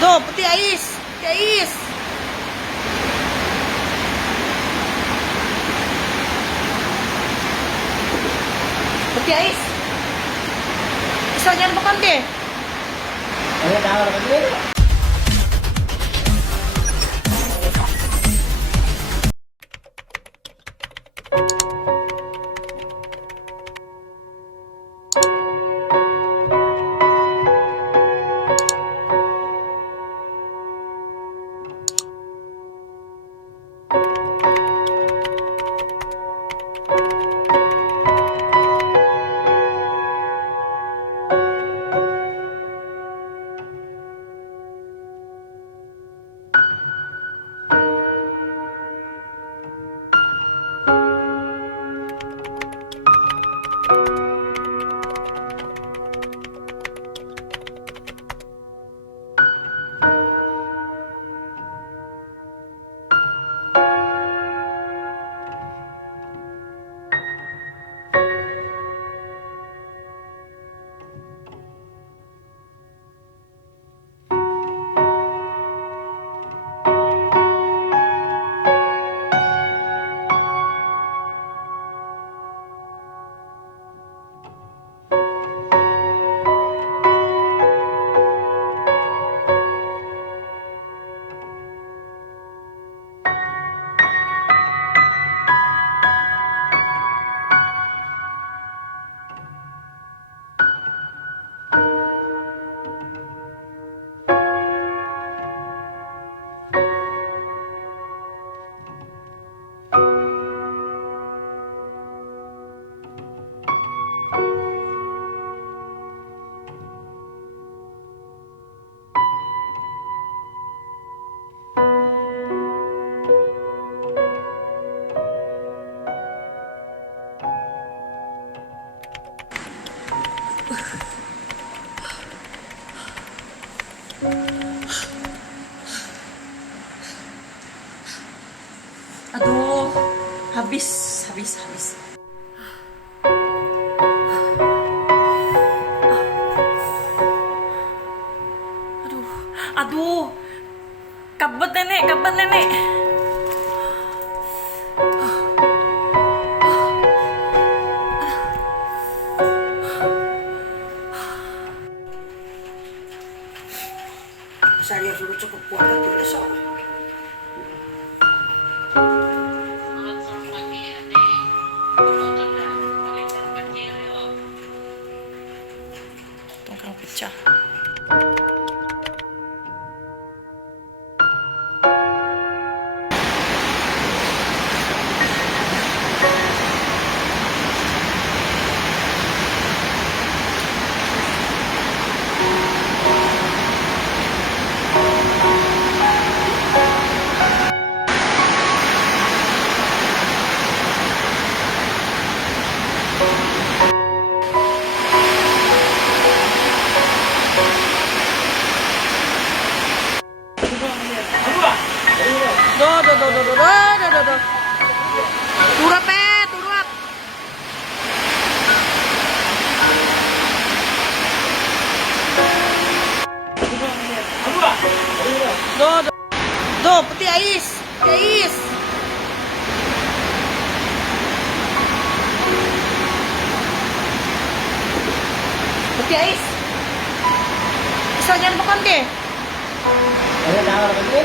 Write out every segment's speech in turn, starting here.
Tuh, peti ais. Peti ais. Peti ais. Bisa jangan makan deh. Ayo tahu lagi. Aduh, habis, habis. Aduh, kabet nenek, kabet nenek. Saya sudah cukup kuat lagi besok. Tongkrong pecah. Duh. Turut, turut. Duh, peti ais, peti ais. Peti ais. Bisa jangan makan deh. Ayo tahu lagi.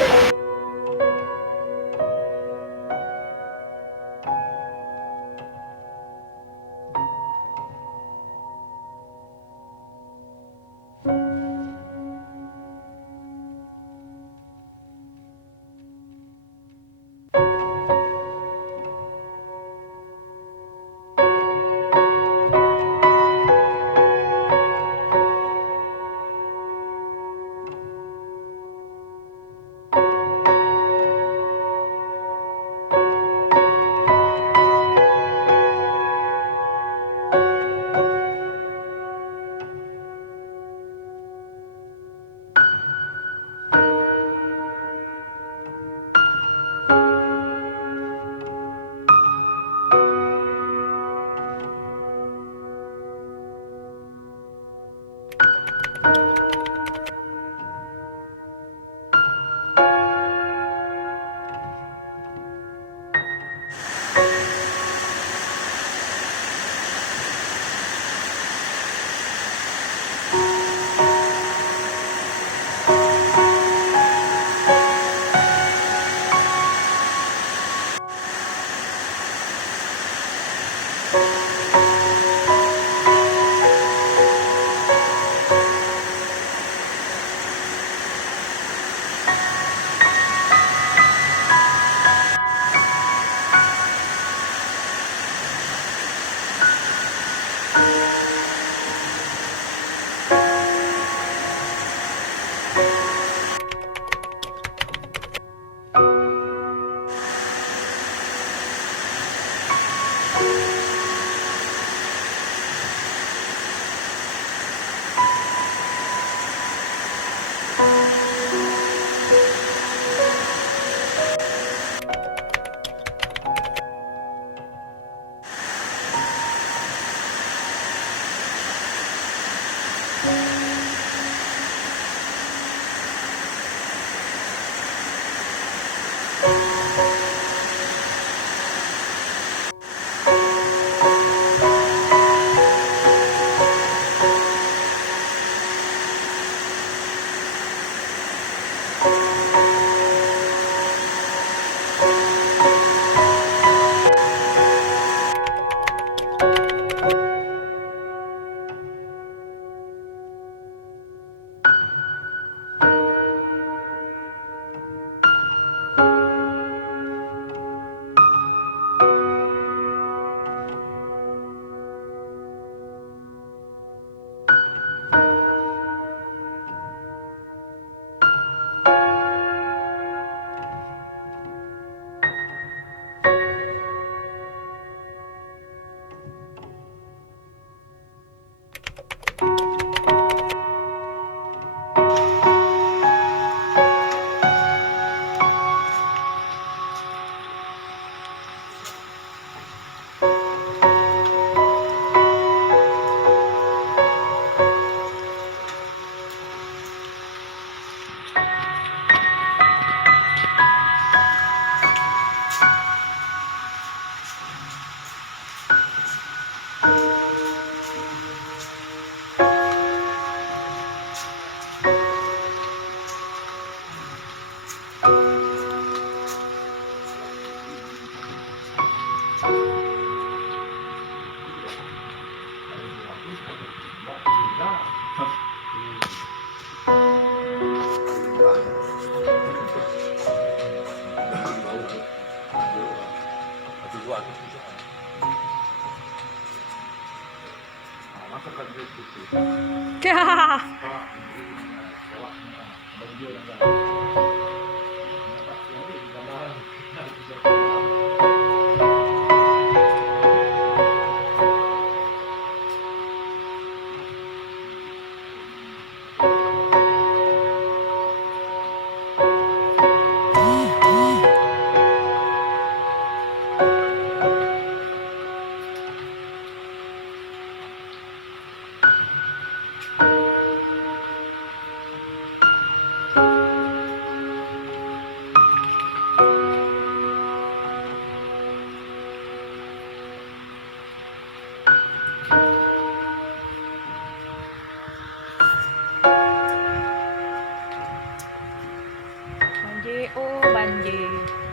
Banjir, oh banjir.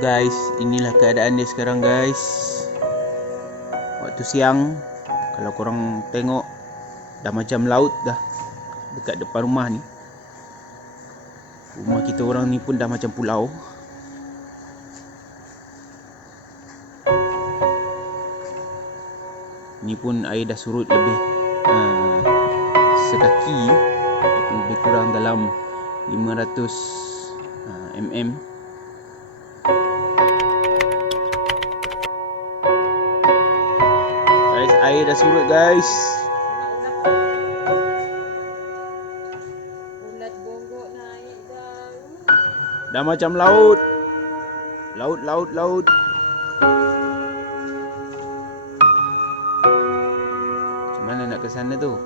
Guys, inilah keadaan dia sekarang guys. Waktu siang, kalau korang tengok, dah macam laut dah dekat depan rumah ni. Rumah kita orang ni pun dah macam pulau. Ni pun air dah surut lebih sekaki, lebih kurang dalam 500 mm. Guys, air dah surut guys. Ulat bonggok naik dah. Dah macam laut. Laut. Macam mana nak ke sana tu?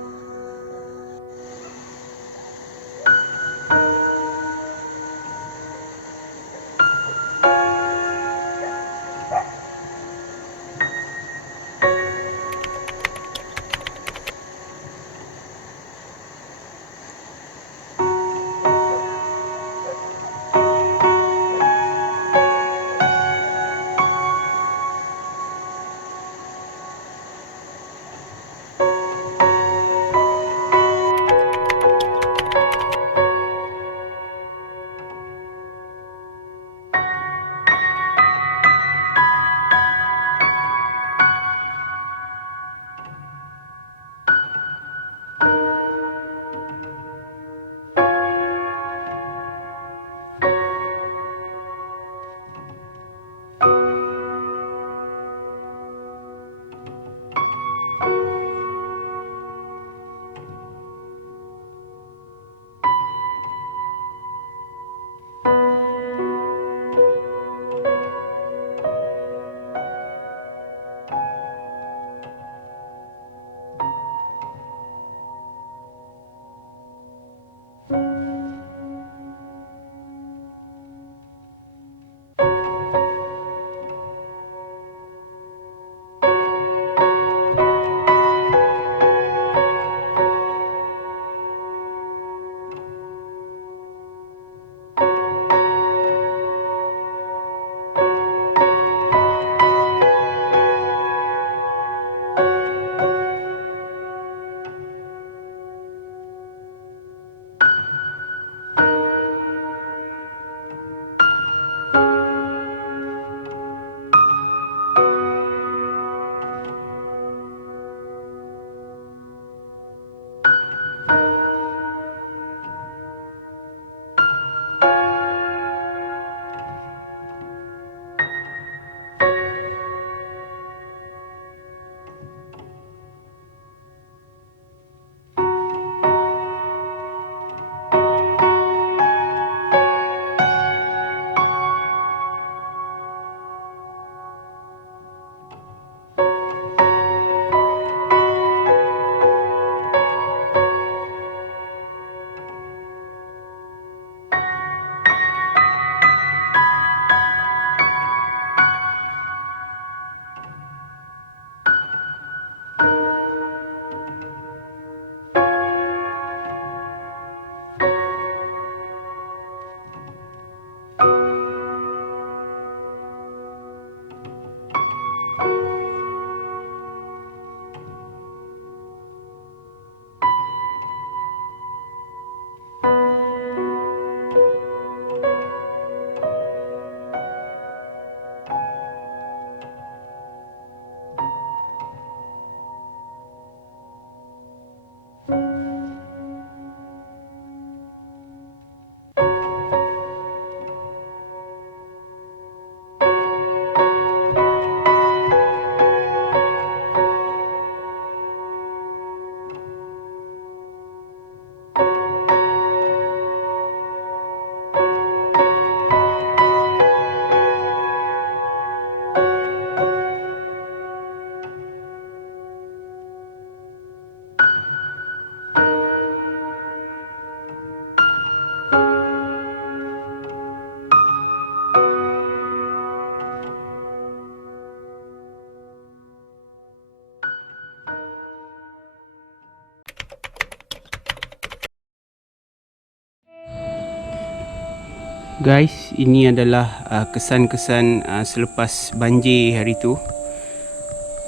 Guys, ini adalah kesan-kesan selepas banjir hari tu.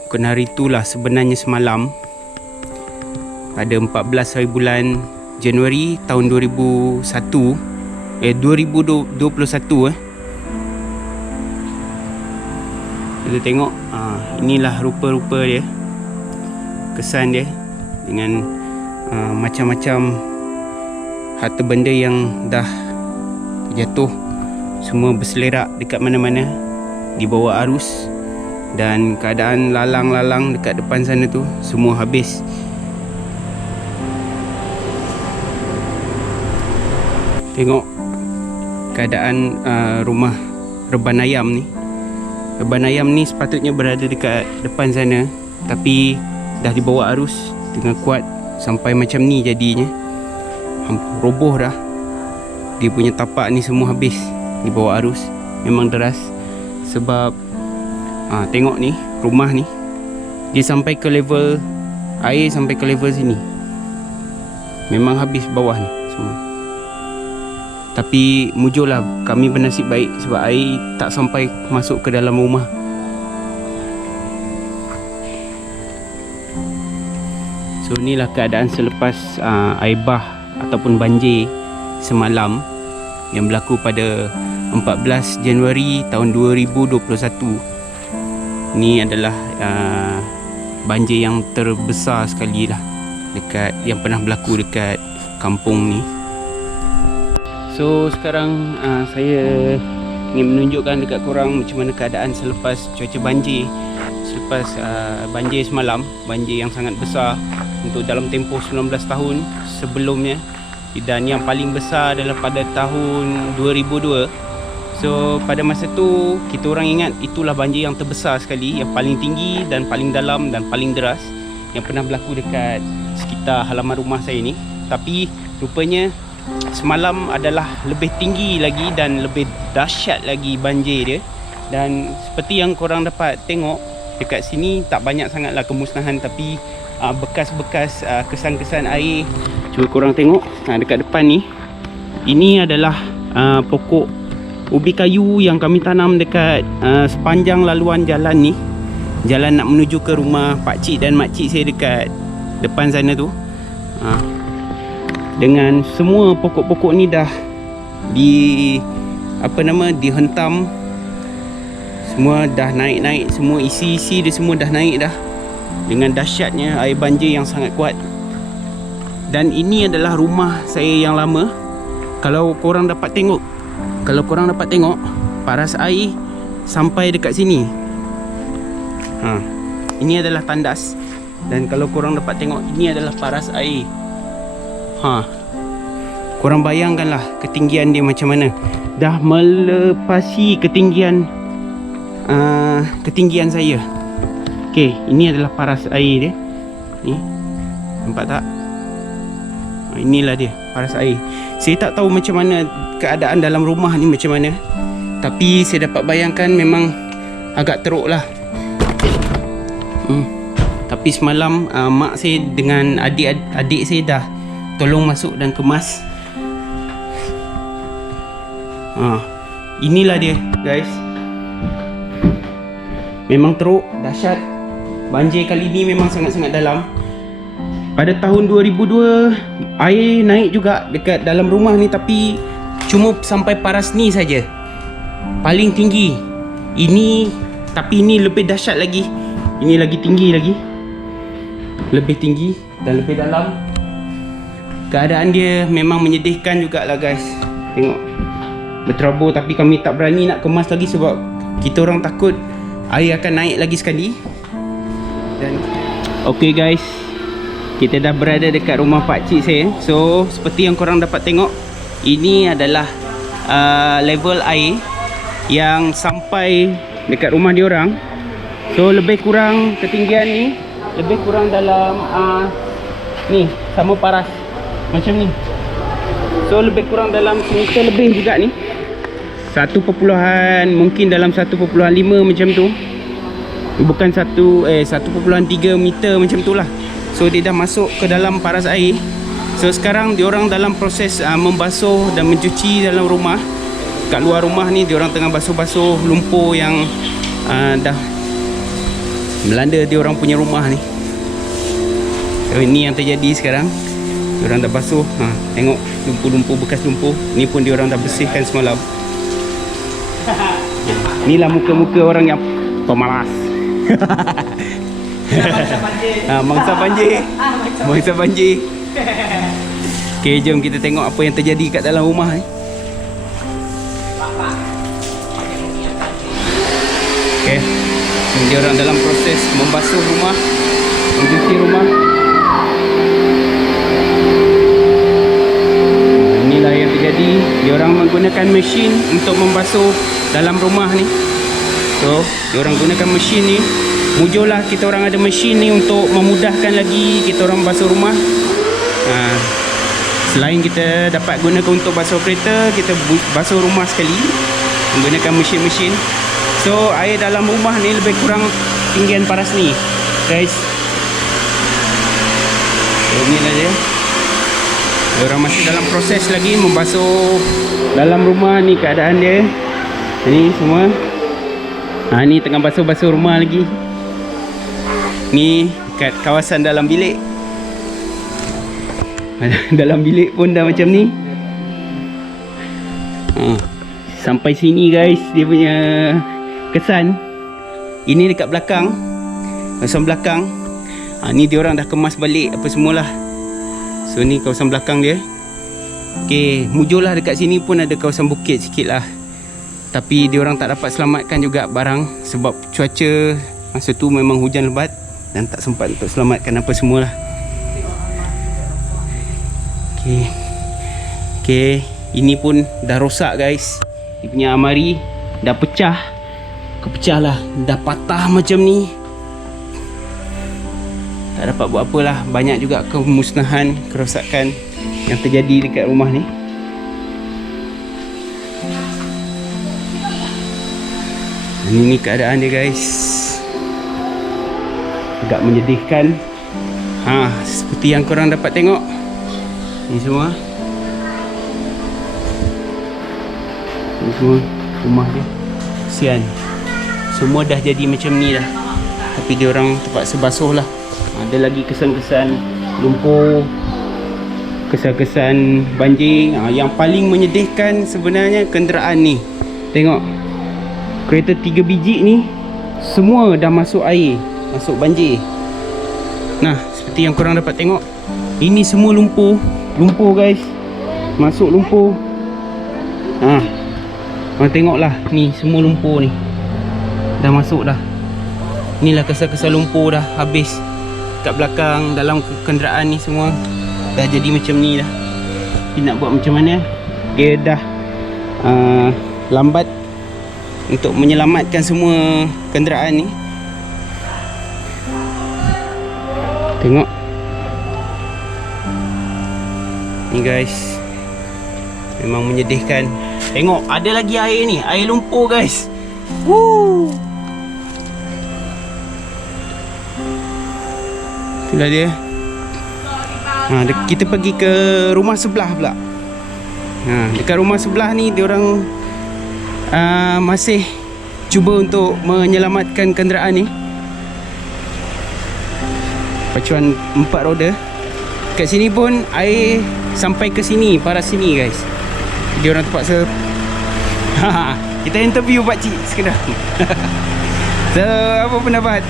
Bukan hari tu lah, sebenarnya semalam. Pada 14 hari bulan Januari tahun 2021 Kita tengok inilah rupa-rupa dia, kesan dia dengan macam-macam harta benda yang dah jatuh, semua berselerak dekat mana-mana di bawah arus. Dan keadaan lalang-lalang dekat depan sana tu semua habis. Tengok keadaan rumah reban ayam ni. Reban ayam ni sepatutnya berada dekat depan sana, tapi dah dibawa arus dengan kuat sampai macam ni jadinya. Roboh dah. Dia punya tapak ni semua habis dibawa arus. Memang deras. Sebab tengok ni, rumah ni dia sampai ke level air, sampai ke level sini. Memang habis bawah ni semua. Tapi mujurlah, kami bernasib baik sebab air tak sampai masuk ke dalam rumah. So inilah keadaan selepas air bah ataupun banjir semalam yang berlaku pada 14 Januari tahun 2021. Ini adalah banjir yang terbesar sekali lah dekat yang pernah berlaku dekat kampung ni. So sekarang saya ingin menunjukkan dekat korang macam mana keadaan selepas cuaca banjir. Selepas banjir semalam, banjir yang sangat besar untuk dalam tempoh 19 tahun sebelumnya, dan yang paling besar adalah pada tahun 2002. So pada masa tu kita orang ingat itulah banjir yang terbesar sekali, yang paling tinggi dan paling dalam dan paling deras yang pernah berlaku dekat sekitar halaman rumah saya ni. Tapi rupanya semalam adalah lebih tinggi lagi dan lebih dahsyat lagi banjir dia. Dan seperti yang korang dapat tengok dekat sini, tak banyak sangatlah kemusnahan, tapi bekas-bekas kesan-kesan air. Cuba korang tengok dekat depan ni. Ini adalah pokok ubi kayu yang kami tanam dekat sepanjang laluan jalan ni. Jalan nak menuju ke rumah pakcik dan makcik saya dekat depan sana tu. Dengan semua pokok-pokok ni dah dihentam. Semua dah naik-naik, semua isi-isi dia semua dah naik dah, dengan dahsyatnya air banjir yang sangat kuat. Dan ini adalah rumah saya yang lama. Kalau korang dapat tengok, paras air sampai dekat sini. Ini adalah tandas. Dan kalau korang dapat tengok, ini adalah paras air. Korang bayangkanlah ketinggian dia macam mana. Dah melepasi ketinggian saya. Okey, ini adalah paras air dia. Ni. Nampak tak? Inilah dia, paras air. Saya tak tahu macam mana keadaan dalam rumah ni macam mana, tapi saya dapat bayangkan memang agak teruk lah. Tapi semalam mak saya dengan adik saya dah tolong masuk dan kemas. Inilah dia guys. Memang teruk, dahsyat. Banjir kali ni memang sangat-sangat dalam. Pada tahun 2002 air naik juga dekat dalam rumah ni, tapi cuma sampai paras ni saja, paling tinggi. Tapi ini lebih dahsyat lagi. Ini lagi tinggi lagi, lebih tinggi dan lebih dalam. Keadaan dia memang menyedihkan jugalah guys. Tengok, berterabur, tapi kami tak berani nak kemas lagi sebab kita orang takut air akan naik lagi sekali. Dan okey guys, kita dah berada dekat rumah pakcik saya. So seperti yang korang dapat tengok, ini adalah level air yang sampai dekat rumah diorang. So lebih kurang ketinggian ni, lebih kurang dalam ni sama paras macam ni. So lebih kurang dalam semeter lebih juga ni. Mungkin dalam 1.5 macam tu. Bukan 1.3 meter macam tu lah. So dia dah masuk ke dalam paras air. So sekarang diorang dalam proses membasuh dan mencuci dalam rumah. kat luar rumah ni diorang tengah basuh-basuh lumpur yang dah melanda diorang punya rumah ni. So ini yang terjadi sekarang. Diorang dah basuh. Tengok lumpur-lumpur, bekas lumpur. Ni pun diorang dah bersihkan semalam. Inilah muka-muka orang yang pemalas. Mangsa banjir. Mangsa banjir. Okay, jom kita tengok apa yang terjadi kat dalam rumah ni. Okay, dia orang dalam proses membasuh rumah, mencuci rumah. Inilah yang terjadi. Dia orang menggunakan mesin untuk membasuh dalam rumah ni. So, dia orang gunakan mesin ni. Mujurlah kita orang ada mesin ni untuk memudahkan lagi kita orang basuh rumah. Selain kita dapat gunakan untuk basuh kereta, kita basuh rumah sekali menggunakan mesin-mesin. So air dalam rumah ni lebih kurang tinggian paras ni, guys. So inilah dia. Orang masih dalam proses lagi membasuh dalam rumah ni, keadaan dia. Ni semua. Ni tengah basuh-basuh rumah lagi. Ni kat kawasan dalam bilik. Dalam bilik pun dah macam ni. Sampai sini guys dia punya kesan. Ini dekat belakang, kawasan belakang. Ni dia orang dah kemas balik apa semualah. So ni kawasan belakang dia. Okay, mujurlah dekat sini pun ada kawasan bukit sikit lah. Tapi dia orang tak dapat selamatkan juga barang sebab cuaca masa tu memang hujan lebat dan tak sempat untuk selamatkan apa semualah. Okay, ini pun dah rosak guys. Dia punya almari dah pecah. Kepecah lah, dah patah macam ni. Tak dapat buat apalah. Banyak juga kemusnahan, kerosakan yang terjadi dekat rumah ni. Ini keadaan dia guys. Agak menyedihkan. Seperti yang korang dapat tengok. Ni semua. Ni semua rumah dia. Kesian. Semua dah jadi macam ni dah. Tapi dia orang terpaksa basuh lah. Ada lagi kesan-kesan lumpur, kesan-kesan banjir. Yang paling menyedihkan sebenarnya kenderaan ni. Tengok, kereta 3 biji ni semua dah masuk air, masuk banjir. Nah, seperti yang korang dapat tengok, ini semua lumpur. Lumpur guys, masuk lumpur. Korang tengoklah, ni semua lumpur ni dah masuk dah. Inilah kesan-kesan lumpur dah habis kat belakang dalam kenderaan ni semua. Dah jadi macam ni dah. Tapi nak buat macam mana? Dia dah lambat untuk menyelamatkan semua kenderaan ni. Tengok ni guys, memang menyedihkan. Tengok, ada lagi air ni, air lumpur guys. Woo! Itulah dia. Kita pergi ke rumah sebelah pula. Dekat rumah sebelah ni diorang masih cuba untuk menyelamatkan kenderaan ni. Pacuan 4 roda. Kat sini pun air sampai ke sini, paras sini guys. Diorang terpaksa kita interview pakcik sekedar. So, apa pendapat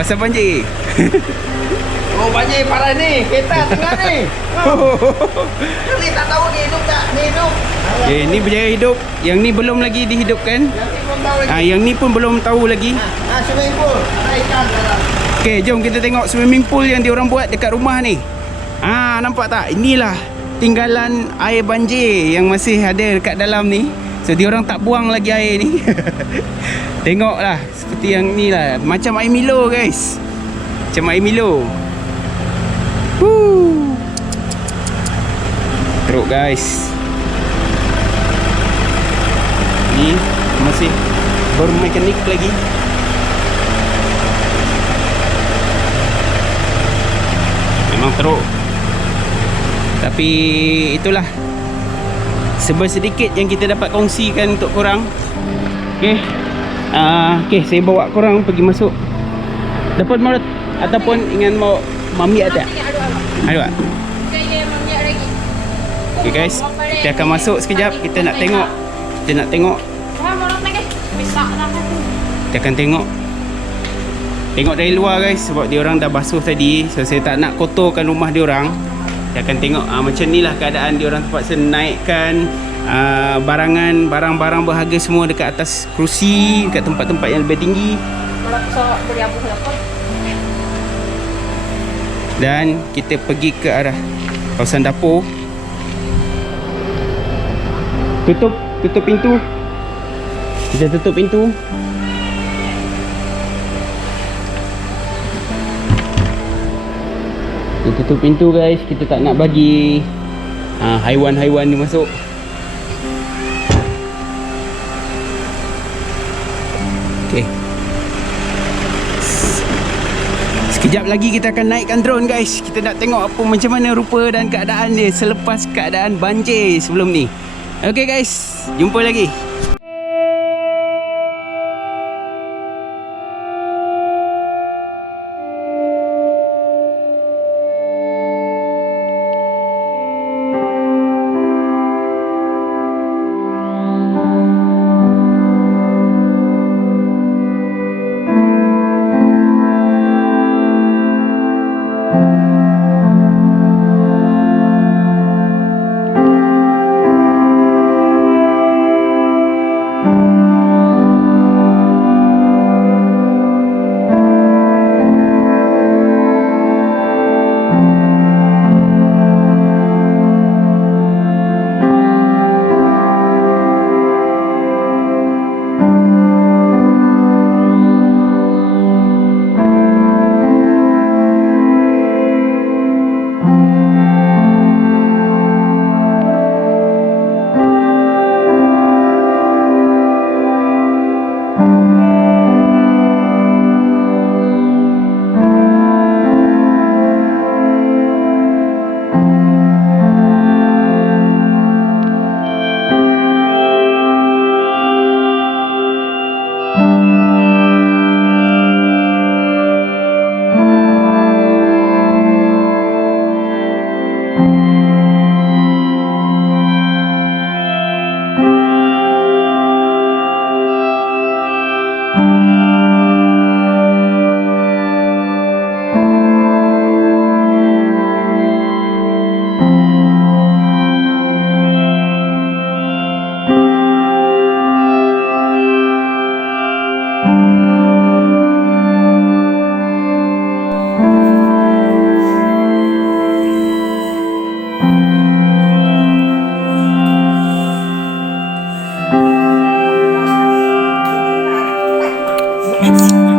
pasal banjir? Oh, banjir parah ni. Kereta tengah ni. Ni tak tahu ni hidup tak? Ni hidup. Okay, ni berjaya hidup. Yang ni belum lagi dihidupkan. Yang ni belum tahu lagi. Yang ni pun belum tahu lagi. Swimming pool. Ada ikan dalam. Okay, jom kita tengok swimming pool yang diorang buat dekat rumah ni. Nampak tak? Inilah tinggalan air banjir yang masih ada dekat dalam ni. So diorang tak buang lagi air ni. Tengoklah, seperti yang ni lah. Macam air Milo guys. Macam air Milo. Teruk guys. Ni masih bermekanik lagi. Memang teruk. Tapi itulah sedikit yang kita dapat kongsikan untuk korang. Okay. Okay, saya bawa korang pergi masuk. Dapat mau ataupun ingin mau mami ada? Ada. Okay guys, kita akan masuk sekejap. Kita nak tengok. Kita akan tengok dari luar guys, sebab dia orang dah basuh tadi. So saya tak nak kotorkan rumah dia orang. Kita akan tengok macam ni lah keadaan dia orang terpaksa naikkan barang-barang berharga semua dekat atas kerusi, dekat tempat-tempat yang lebih tinggi. Dan kita pergi ke arah kawasan dapur. Tutup pintu. Kita tutup pintu. Kita tutup pintu guys. Kita tak nak bagi haiwan-haiwan ni masuk. Okay. Sekejap lagi kita akan naikkan drone guys. Kita nak tengok apa macam mana rupa dan keadaan dia selepas keadaan banjir sebelum ni. Okay guys, jumpa lagi. Exit.